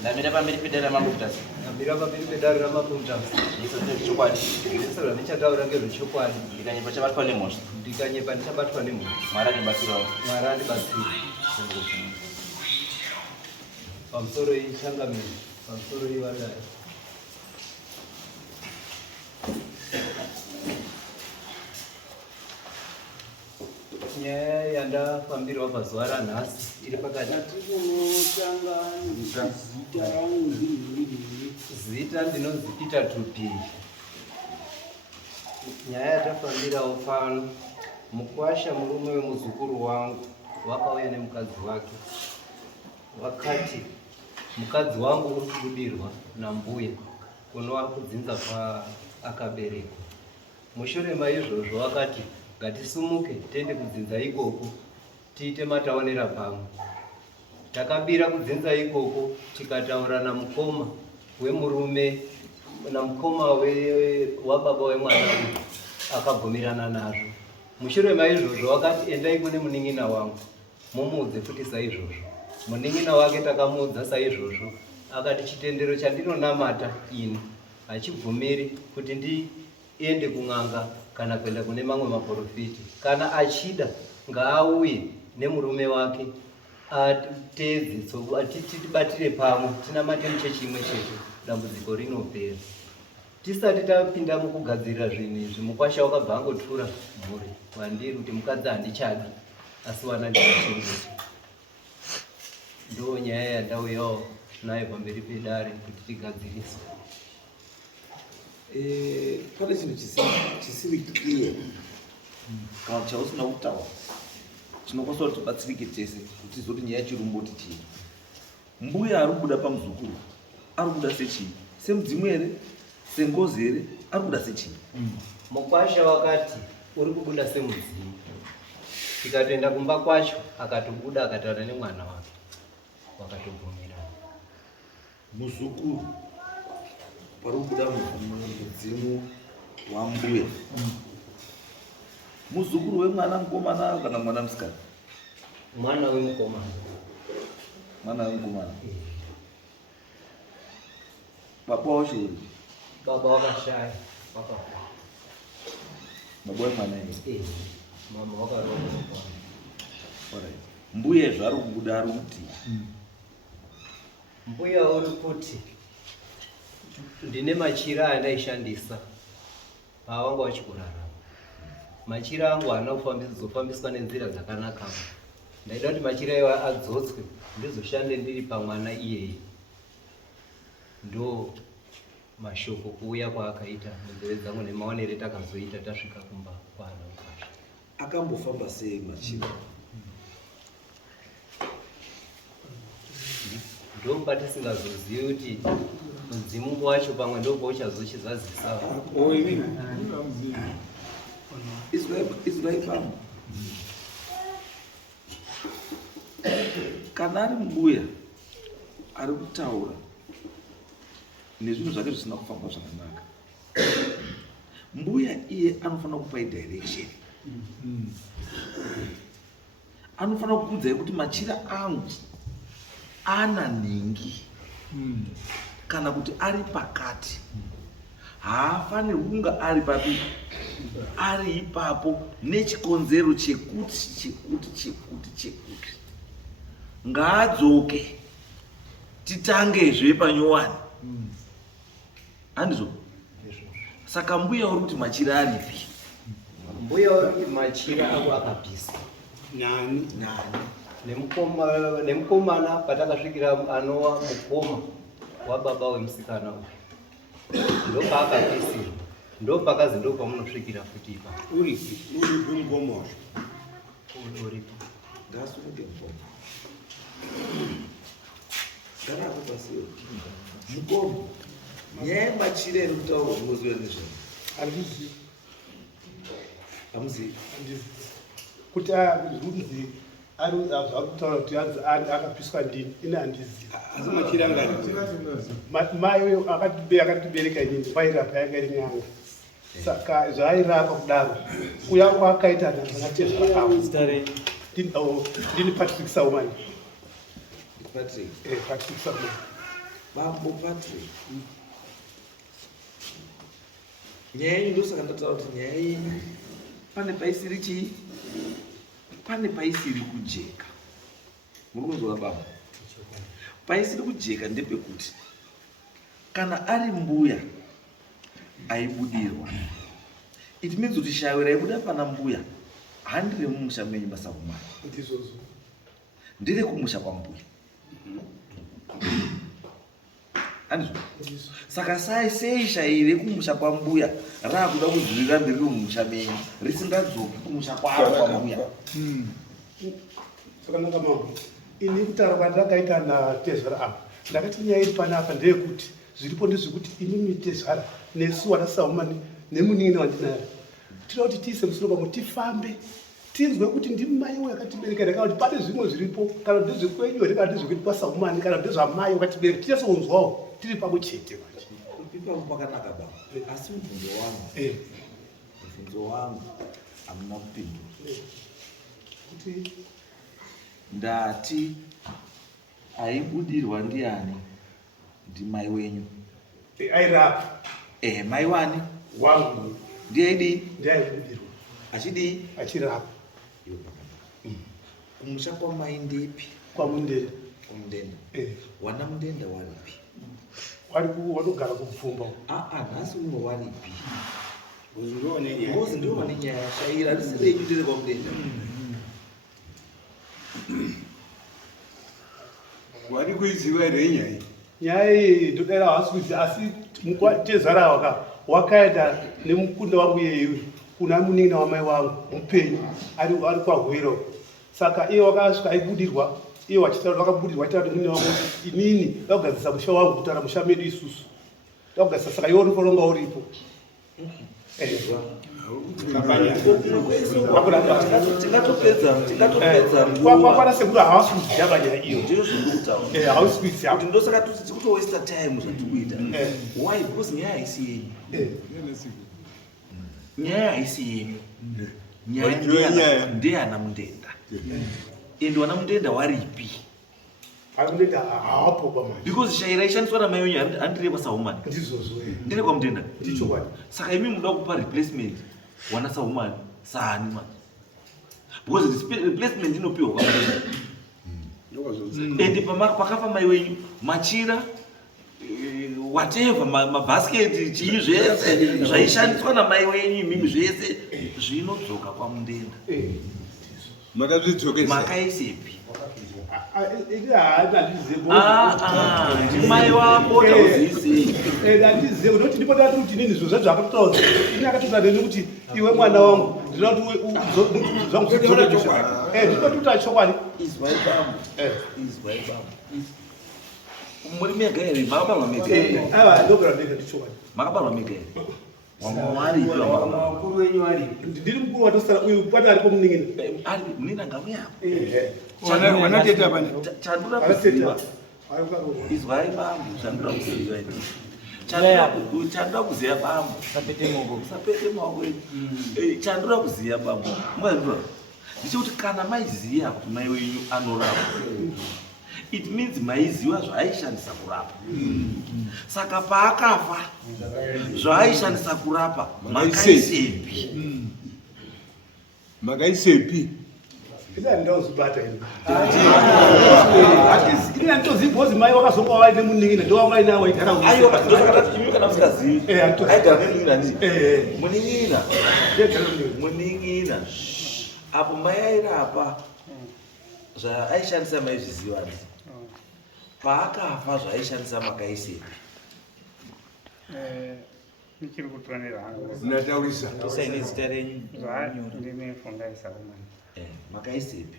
Ndamira pamberi pedare mafuta. Ndamira pamberi pedare ramafuta. Ndisati chokwadi. Ndisati ndichataura ngezvechokwadi. Ndikanyepa chabatwa nemhosva. Ndikanyepa ndichabatwa nemhosva. Mwari andibatsirawo. Mwari andibatsira. Pamusoro yechangamire, pamusoro yevadai. Nyaya yandafambirwa pazuva ranhasi iri pakati. Zita ndinonzi Peter Tupi. Nyaya yatafambirawo pano, mukwasha murume wemuzukuru wangu wakauya nemukadzi wake. Wakati mukadzi wangu uri kubudirwa nambuya kunova kudzinza kwaakaberekwa. Mushure maizvozvo wakati ngatisumuke tiende kudzinza ikoko tiite mataonera pamwe. Takabira kudzinza ikoko tikataura namukoma wemurume namukoma wababa wemwana uyu akabvumirana nazvo. Mushure maizvozvo wakati endai kune munin'ina wangu mumuudze futi saizvozvo. Munin'ina wake takamuudza saizvozvo akati chitendero chandinonamata ini hachibvumiri kuti ndiende kun'anga kana kuenda kune mamwe maprofiti. Kana achida ngaauye nemurume wake ateedze titibatire pamwe tinamate muchechi imwe chete dambudziko rinopera. Tisati tapinda mukugadzirira zvinhu izvi mukwasha wakabva angotura mhuri wandiri kuti mukadzi handichadi asi wana ndinachengeta. Ndo nyaya yandauyawo nayo pamberi pedare kuti tigadziriswe. Pane chinhu chisiri clear kana chausina kutaura chinokwanisa kuti tibatsirike tese kuti tizoti nyaya chirumboti chii. Mbuya ari kubuda pamuzukuru ari kubuda sechii? Semudzimu here? Sengozi here? Ari kubuda sechii? Mukwasha wakati uri kubuda semudzimu. Tikatoenda kumba kwacho akatobuda akataura nemwana wake wakatobvumira. Muzukuru pari kubuda mudzimu wambuya. Muzukuru wemwana mukomana kana mwana musikana? Mwana wemukomana. Mwana wemukomana. Baba wacho uri? Baba wakashaya. Baba wemwana here? Mama wakaroa. Alright. Mbuya zvari kubuda ari kuti mbuya uri kuti ndine machira andaishandisa pavanga vachikurarama. Machira angu haana kuzofambiswa nenzira dzakanaka. Ndaida kuti machira iwa adzotswe ndizoshande ndiri pamwana iyeye. Ndo mashoko kuuya kwaakaita munzeve dzangu nemaonere takazoita tasvika kumba kwana Mukwasha. Akambofamba sei machira? Ndomba tisingazozivi kuti mudzimu wacho pamwe ndopauchazozvizazisa. Izraifamba kana ari mbuya ari kutaura nezvinhu zvake zvisina kufamba zvakanaka, mbuya iye anofanira kupai direction. Anofanira kukuudzai kuti machira angu ana nhingi kana kuti ari pakati. Haafanirwi kunga ari papi, ari ipapo nechikonzero chekuti. Ngaadzoke titangezve panyowani. Handizvo? Saka mbuya uri kuti machira aripi? Mbuya uri kuti machira ako akapisa. Nani? Nemukomana patakasvikira anova mukoma wababa wemusikana uyu. Ndo paakapisirwa. Ndo pakazi ndo pamunosvikira futi ipapo. Uripi mukoma wacho? Uripo. Ngasuke mukoma. Kana akapasiwa. Mukoma. Nyaya machira iri kutaura zvinoziva nezvazvo. Handizii. Hamuzivi? Kuti zvinzi ari kutaura kuti akapiswa ndini, ine handizii. Asi machira anga mai akatibereka inini vairapa yanga iri nyanga. Saka zvairapa kudaro uya kwakaita zvakatezva avo. Ndini Patrick Saumani. Patrick. Patrick Saumani. Bambo Patrick. Nyaya yenyu ndosaka ndataura kuti nyaya yenyu pane paisiri chii? Pane paisiri kujeka. Muri kunzwa baba? Paisiri kujeka ndepekuti kana ari mbuya aibudirwa, it means kuti shawira aibuda pana mbuya handire mumusha menyu basa kumana, ndire kumusha kwa mbuya. Andizvo? Saka sei shaire kumusha kwa mbuya raakuda kuzvirira mberi kumusha menyu risingadzoki kumusha kwaro kwa mbuya. Saka ini kutaura kwandakaita naTezvara apa ndakati nyaya iri panapa ndeyekuti zviripo ndezvekuti inini Tezvara nesu wanaSaumani nemunin'ini wandinaye tinoda kuti tiise musoro pamwe tifambe tinzwe kuti ndimai wakatibereka kana kuti pane zvimwe zviripo kana ndezvekwenyu here kana ndezvekwedu kwaSaumani kana ndezvamai wakatibereka tichasounzwawo tiri pamwe chete manje. Ipapo pakanaka baba, asi mubvunzo wangu hamuna kupindura. Kuti ndati aibudirwa ndiani? Ndimai wenyu. airapa Mai wani? wangu Ndiye ndiaibudirwa achidii? achirapa kumusha kwamai ndepi? kwamundenda. Mundenda. Wana mundenda waripi? Wanogara kupfumba. Nhasi uno waripi? Ngozi ndiwo nenyaya yashaira risirei ndiri kwamundenda. Wari kuiziva here nyaya iyi? Nyaya iyi ndodera hasi kuti asi Tezvara wakaenda nemukunda wangu yeyu kuna munin'ina wamai wangu mupenyu ari kwaHwero. Saka iye wakasvika aibudirwa, iye wachitaura wakabudirwa aitaura kuti munin'ina wangu inini ndakugadzisa musha wangu kutaura musha medu isusu ndakugadzisa, saka iwe unofanonga uripo. Kwakwana sekuti havasi kuziva panyaya iyo. Havasi kuziva kuti ndosaka tikuti waste time zvatikuita. Why? Because nyaya haisi yenyu. Nyaya haisi yenyu. Nyaya ndeyana mundenda. Ende wana mundenda waripi? Mundenda haapo kwamanje. Because shaira ishandiswa namai wenyu handire kwaSaumani. Ndizvozvo. Ndire kwamundenda. Ndichokwadi. Saka imi muda kupa replacement wanaSaumani sani manje. Because replacement inopiwa kwamundenda. Ende pakafa mai wenyu machira whatever mabhasiketi chii zvese zvaishandiswa namai wenyu imimi zvese zvinodzoka kwamundenda. Makazvidzokesa? Makaisepi? Ndimai wako tauzisi. Ndandizive kuti ndipo ndati kuti nini zviro zvacho akatotaura. Ini akatotaura neni kuti iwe mwana wangu ndinoda kuti zvangu zvidzokesha. Ndinoti kuti chokwadi. Izwai bambo. Izwai bambo. Muri mega here? Makabarwa mega here? Ndogara ndega ndichokwadi. Makabarwa mega here? Waripi? Mukuru wenyu waripi? Ndiri mukuru watosara uyu kwati aripo munin'ina. Aripi? Munini angauya apo. Wanateta pane? Chandura kuziva. Izwai bambo, chandura kuziva. Chandura kuziva bambo. Sapete maoko enyu. Chandura kuziva bambo. Mwazvindura? Ndichikuti kana maiziva kuti mai wenyu anorapa, it means maiziva zvaaishandisa kurapa. Saka paakafa zvaaishandisa kurapa makaisepi? Makaisepi? Ina ndozibata ini. Ina ndozibhozi mai wakazonga waine munin'ina ndo wamaina waigara uyu. Ayo ndosaka imi kana musingazivi. Aigara nemunin'ina ndi. Munin'ina. Munin'ina. Apo mai airapa zvaaishandisa maizviziva ndi. Paakafa zvaaishandisa makaisepi? Nichiri kutonera hangu. Nataurisa. Usaine zita renyu. Ndine Fungai Saumani. Makaisepi?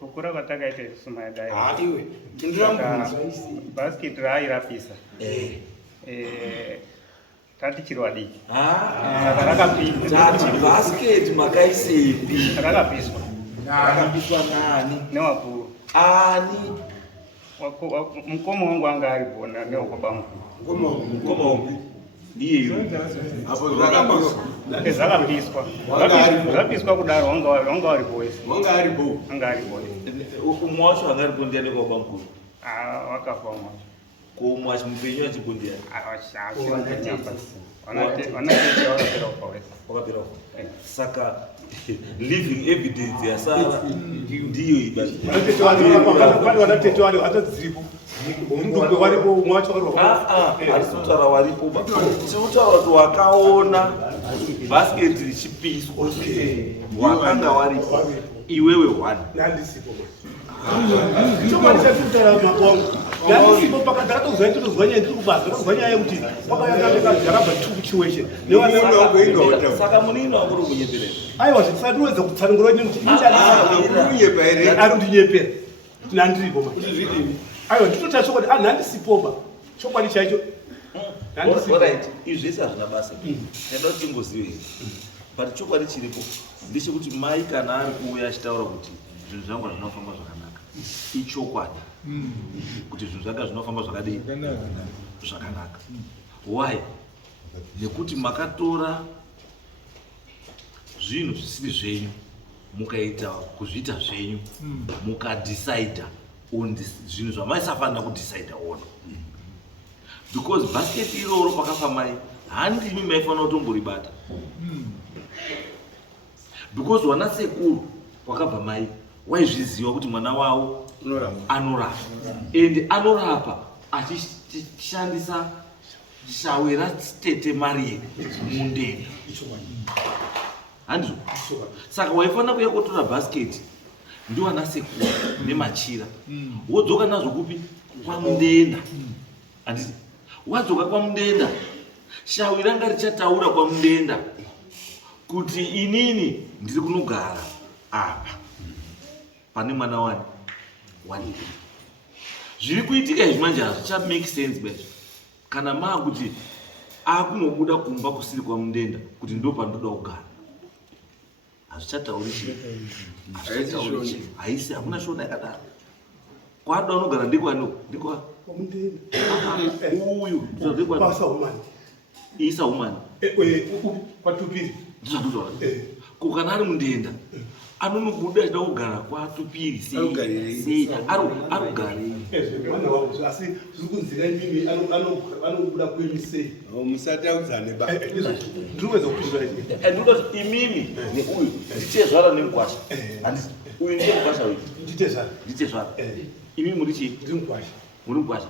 Kukura kwatakaita sumaidai. Iwe. Ndiramukunza. Basket raairapisa. Tati chirwadiki. Saka rakapinda. Tati basket makaisepi? Rakapiswa. Rakapiswa nani? Newakuru. Ani? Mukoma wangu anga aripo newakoba mukuru. Mukoma wangu? Ndiye. Apo zvakapiswa. Zvakapiswa. Zvakapiswa kudaro wanga waripo wese. Wanga aripo wese. Umwe wacho anga aripo ndiani kwakoba mukuru? Wakafa umwe wacho. Como achimupenyu achibundia. Wakapera. Saka living evidence yasara ndiyo ibali. Wanatete wale hatadzipo. Mndumbe walipo mwacho walipo. Arisutara waripo ba. Tiutaura tu wakaona basket richipiswa. Wakanga waripo. Iwewe wani. Nandisipo. Choma lishatutara mabongo. Nandisipo pakadara tozoita tozwanya ndiri kubasa. Tozwanya yekuti pakayaka yakabva situation. Saka munini wakuri kunyepera. Aiwa zvisadiwedza kutsanangura nekuti ari kundinyepera. Nandiripo ma. Aiwa nditota chokwadi nandisipoba. Chokwadi chaicho. Alright, izvi zvese hazvina basa. Ndinoda kuti tingozive. But chokwadi chiripo ndechekuti mai kana ari kuuya achitaura kuti zvinhu zvangu zvinofamba zvakanaka. Ichokwadi. Kuti zvinhu zvanga zvinofamba zvakadii? Zvakanaka. Why? Nekuti makatora zvinhu zvisiri zvenyu mukaita kuzviita zvenyu mukadecide on zvinhu zvamaisafanira kudecide on. Because basket iroro pakafa mai handimi maifanira kutomboribata. Because wana sekuru wakabva mai waizviziva kuti mwana wavo anorapa and anorapa achishandisa shawe ratete Mariere mundenda. Handizvo? Saka waifanira kuya kotora basket ndiwana sekuru nemachira wodzoka nazvo kupi kwamundenda. Handiti? Wadzoka kwamundenda shawe ranga richataura kwamundenda kuti inini ndiri kunogara apa pane mwana wani. Zviri kuitika izvi manje hazvicha make sense bezvo. Kana kuti akunobuda kumba kusiri kwamundenda kuti ndo pandoda kugara. Hazvichatauri chinhu. Haisi hakuna shona yakadaro. Kwada unogara ndikwano ndikwa uyu Basa umani. Isa umani. Kwatupiri. Ndizvandutaura. Kana ari mundenda anonobuda achida kugara kwatupiri sei arugarei. Mwana wangu asi zvikunzira mimi anobuda kwemisei. Musataudzane ba. Ndiriwedza kupindura izvi. Ndinoda kuti imimi neuyu nditezvara nemukwasha. Handisi uyu ndiye mukwasha uyu. Nditezvara. Imi muri chii? Ndiri mukwasha. Muri mukwasha.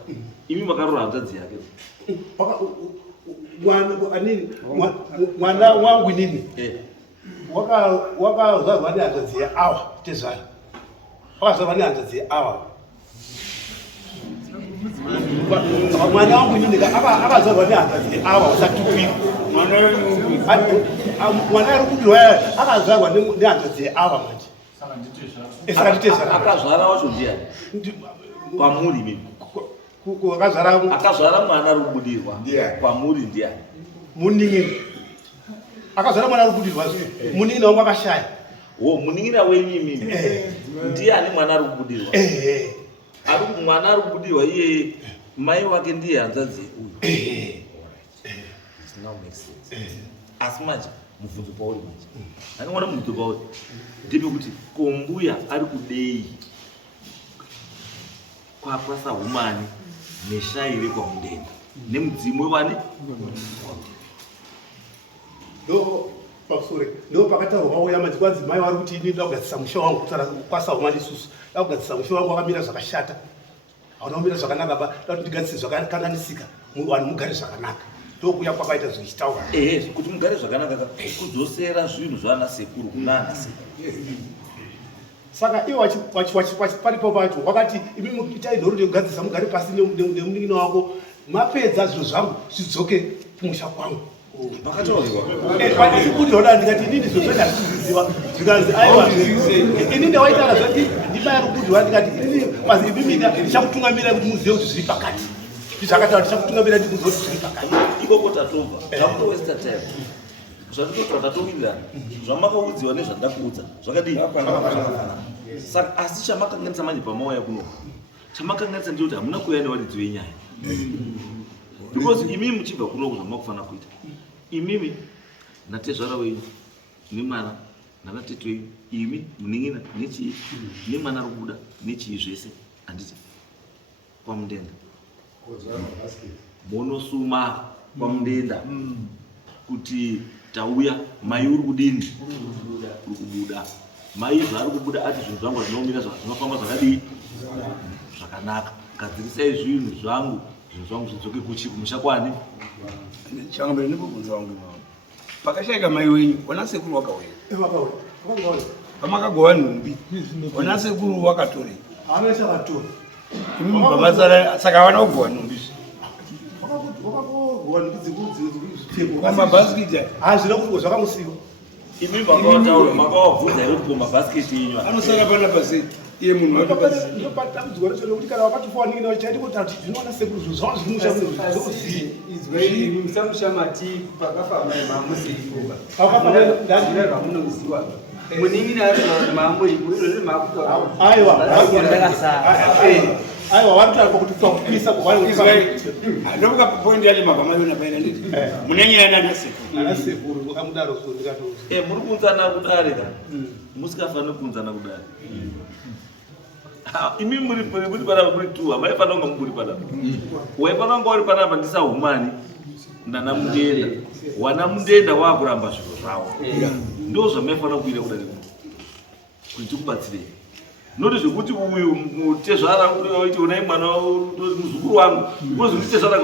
Imi makarora hanzvadzi yake. Mwana wangu nini? Wakazvarwa nehanzvadzi yeAwa tezvara. Wakazvarwa nehanzvadzi yeAwa. Mwana wangu nini akazvarwa nehanzvadzi yeAwa usatupika. Mwana ari kubirwa akazvarwa nehanzvadzi yeAwa manje. Saka nditezvara. Akazvara wacho ndiani? Kwamuri mimi. Akazvara mwana ari kubudirwa. Kwamuri ndiani? Muning'ina. Akazvara mwana ari kubudirwa. Muning'ina wangu akashaya. Muning'ina wenyu mimi. Ndiani mwana ari kubudirwa? Mwana ari kubudirwa iye mai wake ndiye hanzvadzi uyu. It now makes sense. Asi manje mubvunzo pauri manje. Anoona mubvunzo pauri. Ndepekuti kombuya ari kudei kwapasa humani neshaire kwamundenda nemudzimu wewani. Ndo pakataurwa wauya manje kwanzi mai vari kuti ini ndakugadzisa musha wangu kwasa humani isusu ndakugadzisa musha wangu wakamira zvakashata. Hauna kumira zvakanaka ba ndati ndigadzise zvakakanganisika vanhu mugare zvakanaka. Ndokuya kwakaita zvichitaura. Kuti mugare zvakanaka kudzosera zvinhu zvana sekuru kuna ana sekuru. Saka iwe paripo pacho wakati imi itai nhoro nekugadzisa mugare pasi nemuning'ina wako mapedza zvinhu zvangu zvidzoke kumusha kwangu. Pakataurirwa ndikati inini zvozvo ndazviziva zvikanzi aiwa inini waitaura zvati ndimai rukudhwa ndikati inini mazi imimika ndichakutungamira kuti muzive kuti zviri pakati. Zvakataura ndichakutungamira kuti muzive kuti zviri pakati. Ikoko tatobva zvakutowesta time. Zvatotora tatowirirana zvamakaudziwa nezvandakuudza zvakadii. Saka asi chamakanganisa manje pamauya kuno chamakanganisa ndiyoti hamuna kuuya newaridzi wenyaya. Because imimi muchibva kuno zvamakufanira kuita imimi natezvara wenyu nemwana navatete wenyu imi muning'ina nechii nemwana ari kubuda nechii zvese handiti kwamundenda monosuma kwamudenda kuti tauya mai uri kudini uri kubuda mai zvaari kubuda ati zvinhu zvangu zvinomira zvinofamba zvakadii zvakanaka gadzirisai zvinhu zvangu zvidzoke kumusha kwani changambere ndikubvunza wangu pakashayika mai wenyu wana sekuru wakauya pamakagova nhumbi wana sekuru wakatorei saka havana kugova nhumbi mabhasikiti hazvina kuti zvakamusiwa imi makavabvunza here kuti mabhasiketi enyu anosara pana pasi iye munhu ndopatambudzwa necho nekuti kana wakatofowanikina chaiti kuti ati zvinoona sekuru zvinhu zvava zvimushaizvozii musamushamati pakafamba mamuseiuva zvamunoziva munini ari mamuimakuta aiwa varitoarwa kuti kupisa ndovuka poindi yacho magamaiona paina nditi munenyaya nana sekuru amudaro muri kuunzana kudare ka musikafaniri kuunzana kudare imi muri panapa muri tu hamaifanira kunga muri panapa waifanira kunga uri panapa ndisahumani ndana mudenda wana mudenda waakuramba zvinhu zvavo ndo zvamaifanira kuita kudare kuti tikubatsirei noti zvekuti uyu mutezvara iti onai mwana muzukuru wangu unozi nditezvara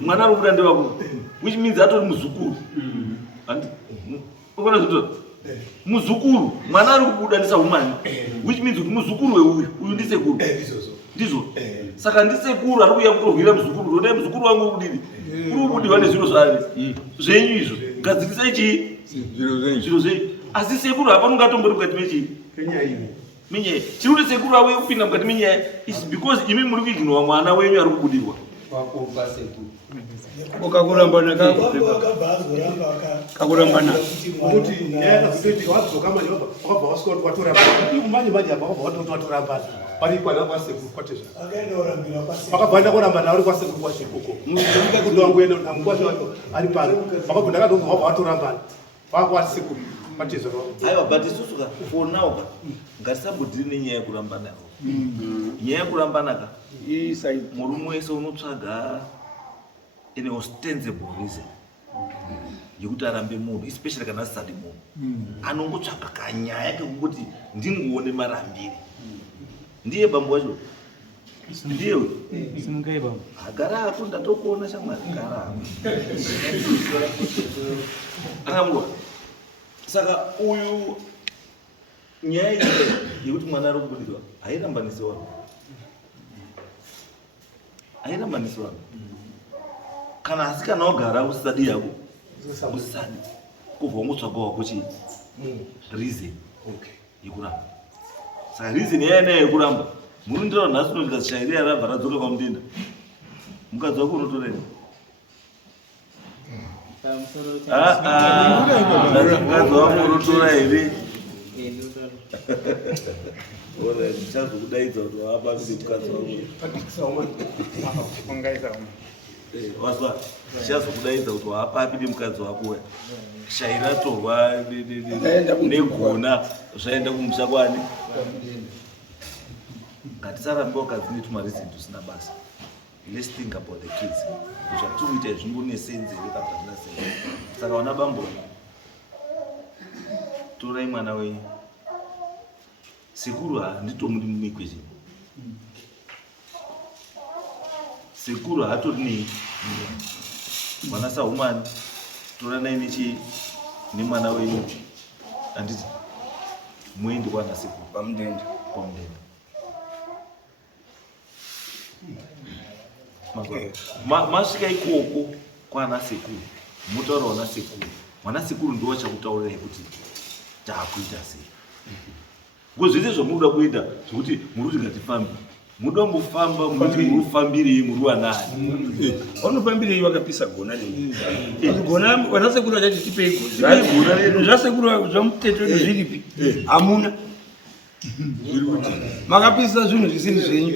mwana ari kuda ndevako which means atori muzukuru ukona zvito muzukuru mwana ari kubuda ndisahumani which means kuti muzukuru weuyu uyu ndisekuru ndizvo saka ndisekuru ari kuuya kutorwira muzukuru onai muzukuru wangu urikudini uri kubudiwa nezviro zvare zvenyu izvo gadzirisai chii zviro zvenyu asi sekuru hapanongatombori mukati mechii minyaya chiri kuti sekuru ave kupinda mukati menyaya is because imi muri kuignora mwana wenyu ari kubudirwa ukakurambana kakurambana kuti nyaya yakazototi wadzoka manje wakabva wasvika kuti watorambana manje manje apa wakabva watoti watorambana pari kwana kwasekuru kwatezva wakabva enda kurambana uri kwasekuru kwacho ikoko kuti wangu enda namukwacho wacho ari pari wakabva ndakadonga wabva watorambana wakwasekuru kwatezva aiwa but isusu ka for now ngatisambodiri nenyaya yekurambana nyaya yekurambana ka murume wese unotsvaga ine ostensible reason yekuti arambe munhu especially kana asisadi munhu anongotsvaga kanyaya kekuti ndingoone marambiri ndiye bambo wacho ndiye agara ako ndatokuona shamwari gara akamurwa saka uyu nyaya iyi yekuti mwana ari kubudirwa hairambanisiwa kana asikana wagara usisadi yako usisadi kubva wangotsvaga wako chii reason yekuramba saka reason yayanayo yekuramba murindira nhasi unotikazishairira rabva radzoka kwamudenda mukadzi wako unotoreni mukadzi wako unotora here ndichazokudaidza kuti waapamire mukadzi wako ndichazokudaidza kuti waapapire mukadzi wako shaira torwa negona zvaenda kumusha kwani ngatisarambe wakadzi netumarizinhu tusina basa. Let's think about the kids. Zvatuita zvimbonesenze rekabva nasenze. Saka wana bambo torai mwana wenyu. Sekuru handitomudi mumikwezi. Sekuru hatori mwana sahumani tora naye nechi nemwana wenyu. Handiti muende kwana sekuru pamudende. Masvika ikoko kwana sekuru motaura wana sekuru, mwana sekuru ndiwo achakutaurirai kuti taakuita sei. Ngozvese zvamunoda kuita zvokuti muri kuti ngatifambe, munoda kufamba muti murufambirei muri wanani. Vanofambirei vakapisa gona lei. Gona wana sekuru achati tipei gona. Zvasekuru zvamuteto zviripi? Hamuna. Makapisa zvinhu zvisini zvenyu.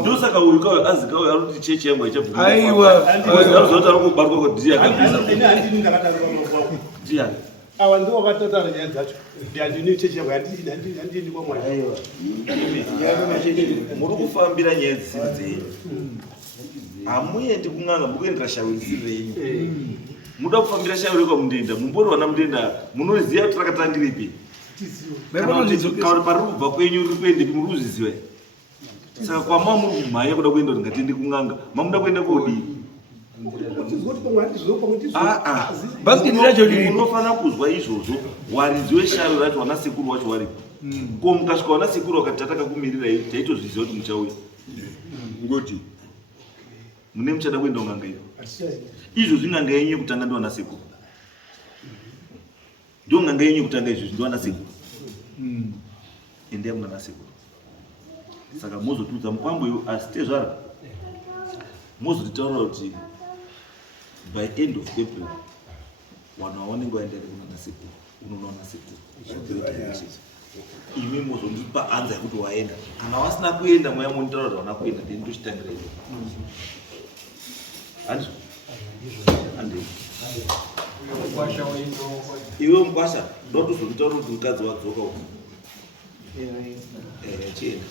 Ndosaka uyu kawe azikawe aroti chechi yangu ichabvuka. Aiwa. Ndazoti ari kubatwa kodhiya kabisa. Handini ndakataura mabhuku. Ndiani? Awa ndiwo wakatotaura nyaya dzacho. Handini chechi yangu handini kwa mwana. Aiwa. Muri kufambira nyaya dzisiri dzenyu. hamuendi kun'anga mukuendera shawiri renyu muda kufambira shawiri kwamundenda mumbori wana mundenda munoziva kuti rakatangiripi kana pari kubva kwenyu riri kuendepi muri kuzviziva saka kwama muri kumhanya kuda kuenda kuti ngatiende kun'anga mamuda kuenda kodi unofanira kuzwa izvozvo waridzi wesharo racho wana sekuru wacho waripo ko mukasvika wana sekuru wakati tatakakumirirai taitozviziva kuti muchauya ngoti mune muchada kuenda kun'anga iyo izvo zving'anga yenyu yekutanga ndiwana sekuru ndo ng'anga yenyu yekutanga izvozvi ndiwana sekuru endai mwana sekuru saka mozotudza mukwambo uyu asi tezvara mozotitaurira kuti by end of April wanhu wanenge waendaire kunana sekuru unonaona sekuru imi mozondipa anza yekuti waenda kana wasina kuenda mwaya monitaurira wana kuenda ndeni ndochitangira iyo handei iwe mukwasha ndotozonditaurira kuti mukadzi wadzoka uku chienda